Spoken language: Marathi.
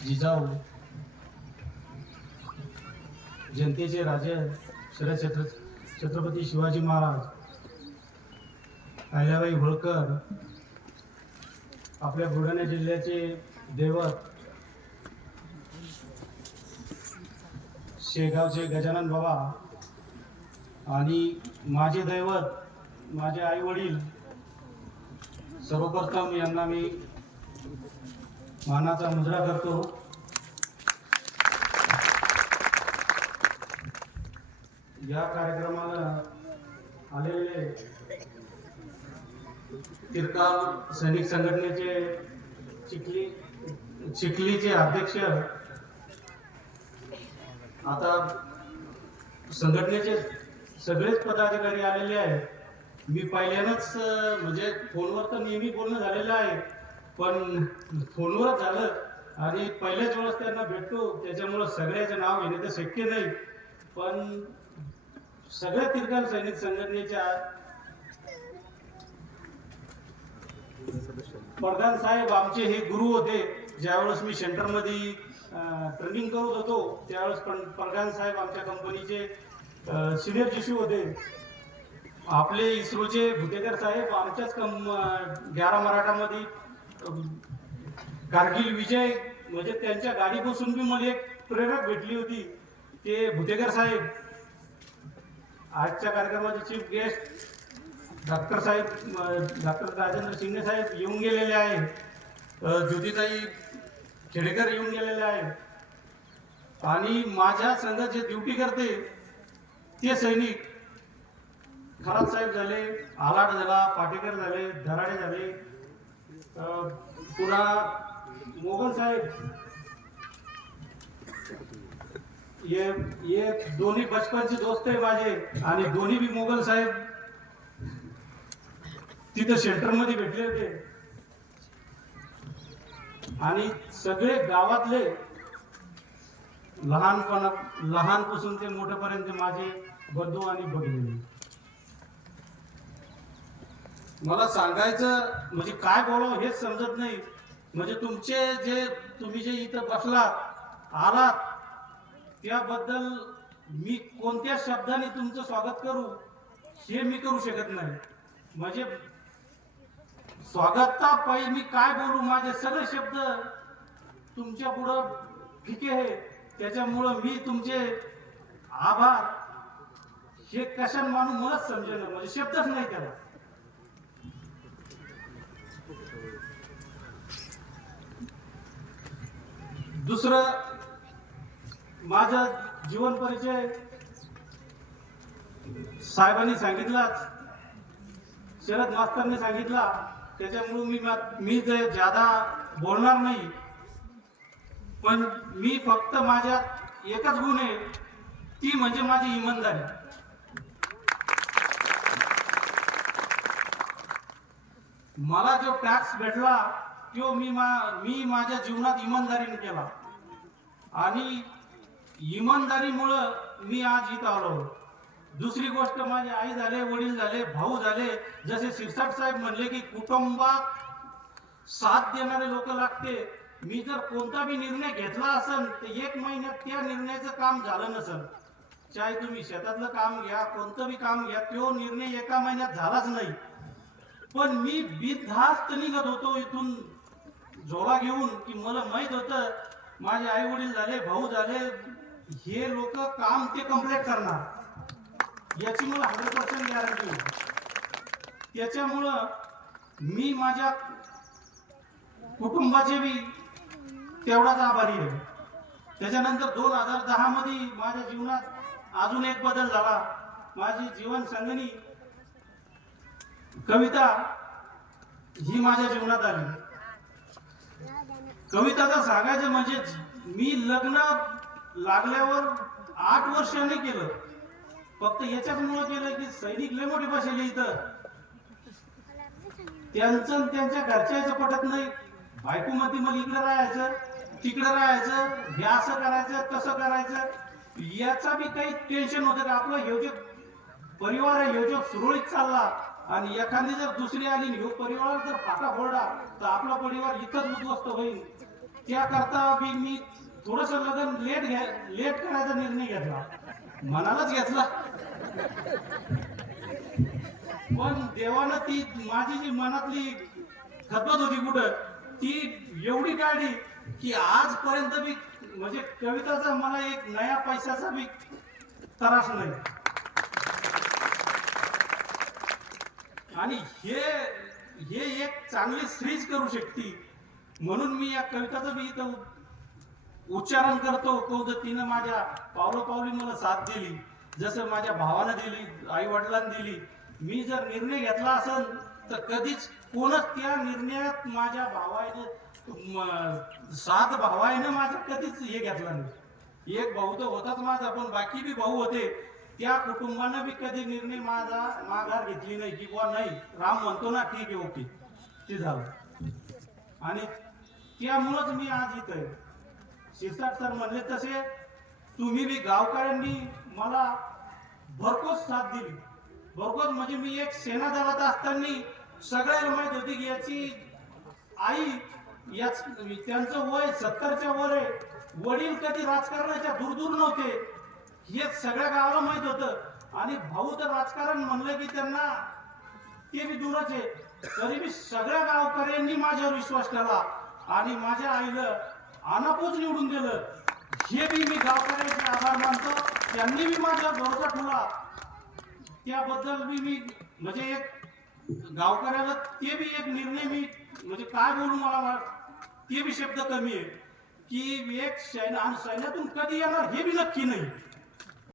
जिजाऊ जनतेचे राजे शरद छत्र छत्रपती शिवाजी महाराज अहिल्याबाई होळकर आपल्या बुलढाणा जिल्ह्याचे दैवत शेगावचे गजानन बाबा आणि माझे दैवत माझे आई वडील सर्वप्रथम यांना मी मानाचा मुजरा करतो. या कार्यक्रमाला आलेले तिरकाव सैनिक संघटनेचे चिखली चिखलीचे अध्यक्ष आता संघटनेचे सगळेच पदाधिकारी आलेले आहेत. मी पहिल्यानंच म्हणजे फोनवर तर नेहमी बोलणं झालेलं आहे. पण फोनवरच झालं. आणि पहिल्याच वेळेस त्यांना भेटतो त्याच्यामुळं सगळ्याचं नाव घेणे तर शक्य नाही. पण सगळ्या तिरकाल सैनिक संघटनेच्या प्रधान साहेब आमचे हे गुरु होते. ज्यावेळेस मी सेंटरमध्ये ट्रेनिंग करत होतो त्यावेळेस पण प्रधान साहेब आमच्या कंपनीचे सिनियर जिशू होते. आपले इस्रोचे भुतेकर साहेब आमच्याच कं ग्यारा मराठामध्ये कारगिल विजय म्हणजे त्यांच्या गाडीपासून बी मला एक प्रेरक भेटली होती ते भुतेकर साहेब. आजच्या कार्यक्रमाचे चीफ गेस्ट डॉक्टर साहेब डॉक्टर राजेंद्र शिंदे साहेब येऊन गेलेले आहे ज्योतिताई खेडेकर येऊन गेलेले आहे आणि माझ्या संघात जे ड्युटी करते ते सैनिक खरात साहेब झाले आलाड झाला पाटेकर झाले धराडे झाले पुन्हा मोगल साहेब ये ये दोन्ही बचपनचे दोस्त आहे माझे आणि दोन्ही बी मोगल साहेब तिथं सेंटरमध्ये भेटले होते. आणि सगळे गावातले लहानपणा लहानपासून ते मोठेपर्यंत माझे बंधू आणि भगिनी. मला सांगायचं म्हणजे काय बोलावं हेच समजत नाही. म्हणजे तुमचे जे तुम्ही जे इथं बसलात आलात त्याबद्दल मी कोणत्या शब्दाने तुमचं स्वागत करू हे मी करू शकत नाही. म्हणजे स्वागता पायी मी काय बोलू माझे सगळे शब्द तुमच्या पुढं फिके आहे. त्याच्यामुळं मी तुमचे आभार. हे कशाने मानू मलाच समजेल म्हणजे शब्दच नाही त्याला. दुसरं माझा जीवन परिचय साहेबांनी सांगितलाच शरद मास्तरने सांगितला त्याच्यामुळे मी मी ते ज्यादा बोलणार नाही पण मी फक्त माझ्यात एकच गुण आहे ती म्हणजे माझी इमानदारी. मला जो टॅक्स भेटला तो मी मा मी माझ्या जीवनात इमानदारीने केला. आणि इमानदारीमुळं मी आज इथं आलो. दुसरी गोष्ट माझे आई झाले वडील झाले भाऊ झाले. जसे शिरसाट साहेब म्हणले की कुटुंबात साथ देणारे लोक लागते. मी जर कोणता बी निर्णय घेतला असन तर एक महिन्यात त्या निर्णयाचं काम झालं नसेल चाहे तुम्ही शेतातलं काम घ्या कोणतं बी काम घ्या तो निर्णय एका महिन्यात झालाच नाही. पण मी बिनधास्त निघत होतो इथून झोला घेऊन की मला माहीत होतं माझे आई वडील झाले भाऊ झाले हे लोक काम ते कंप्लीट करणार. याची मला हंड्रेड पर्सेंट गॅरंटी त्याच्यामुळं मी माझ्या कुटुंबाचे बी तेवढाच आभारी आहे. त्याच्यानंतर दोन हजार दहामध्ये माझ्या जीवनात अजून एक बदल झाला. माझी जीवन संगणी कविता ही माझ्या जीवनात आली. कविताचं सांगायचं म्हणजे मी लग्न लागल्यावर आठ वर्षांनी केलं. फक्त याच्याचमुळं केलं की सैनिक लय मोठे बसले इथं. त्यांचं त्यांच्या घरच्याचं पटत नाही. बायको मध्ये मग इकडं राहायचं तिकडं राहायचं हे असं करायचं कसं करायचं. याचा बी काही टेन्शन होतं का आपलं हे परिवार आहे हे जो सुरळीत चालला. आणि एखादी जर दुसरी आली ह्यो हो, परिवार जर फाटा फोडला तर आपला परिवार इथंच उद्ध्वस्त होईल. त्याकरता बी मी थोडस लग्न लेट घ्या लेट करायचा निर्णय घेतला. मनालाच घेतला. पण देवानं ती माझी जी मनातली खतपत होती कुठं ती एवढी काढली की आजपर्यंत बी म्हणजे कविताचा मला एक नया पैशाचा बी त्रास नाही. आणि हे हे एक चांगली स्त्रीच करू शकते. म्हणून मी या कविताचं मी इथं उच्चारण करतो. तो जर तिनं माझ्या पावलोपावली मला साथ दिली. जसं माझ्या भावानं दिली आई वडिलांनी दिली. मी जर निर्णय घेतला असेल तर कधीच कोणच त्या निर्णयात माझ्या भावाने सात भावाने माझं कधीच हे घेतला नाही. एक भाऊ तर होताच माझा पण बाकी बी भाऊ होते. त्या कुटुंबानं बी कधी निर्णय माझा माघार घेतली नाही की बुवा नाही राम म्हणतो ना ठीक आहे ओके. ते झालं. आणि त्यामुळंच मी आज इथं आहे. शिरसाट सर म्हणले तसे तुम्ही बी गावकऱ्यांनी मला भरपूर साथ दिली. भरपूर म्हणजे मी एक सेना दलात असताना सगळ्याला माहीत होती की याची आई याच त्यांचं वय सत्तरच्या वर आहे. वडील कधी राजकारणाच्या दूर दूर नव्हते. हे सगळ्या गावाला माहीत होतं. आणि भाऊ तर राजकारण म्हणलं की त्यांना ते बी दूरच आहे. तरी बी सगळ्या गावकऱ्यांनी माझ्यावर विश्वास ठेवला. आणि माझ्या आईला अनापूच निवडून दिलं. हे बी मी गावकऱ्यांचे आभार मानतो. त्यांनी बी माझ्या भरोसा ठेवला. त्याबद्दल बी मी म्हणजे एक गावकऱ्याला ते बी एक निर्णय मी म्हणजे काय बोलू मला ते बी शब्द कमी आहे. की एक सैन्य आणि सैन्यातून कधी येणार हे बी नक्की नाही.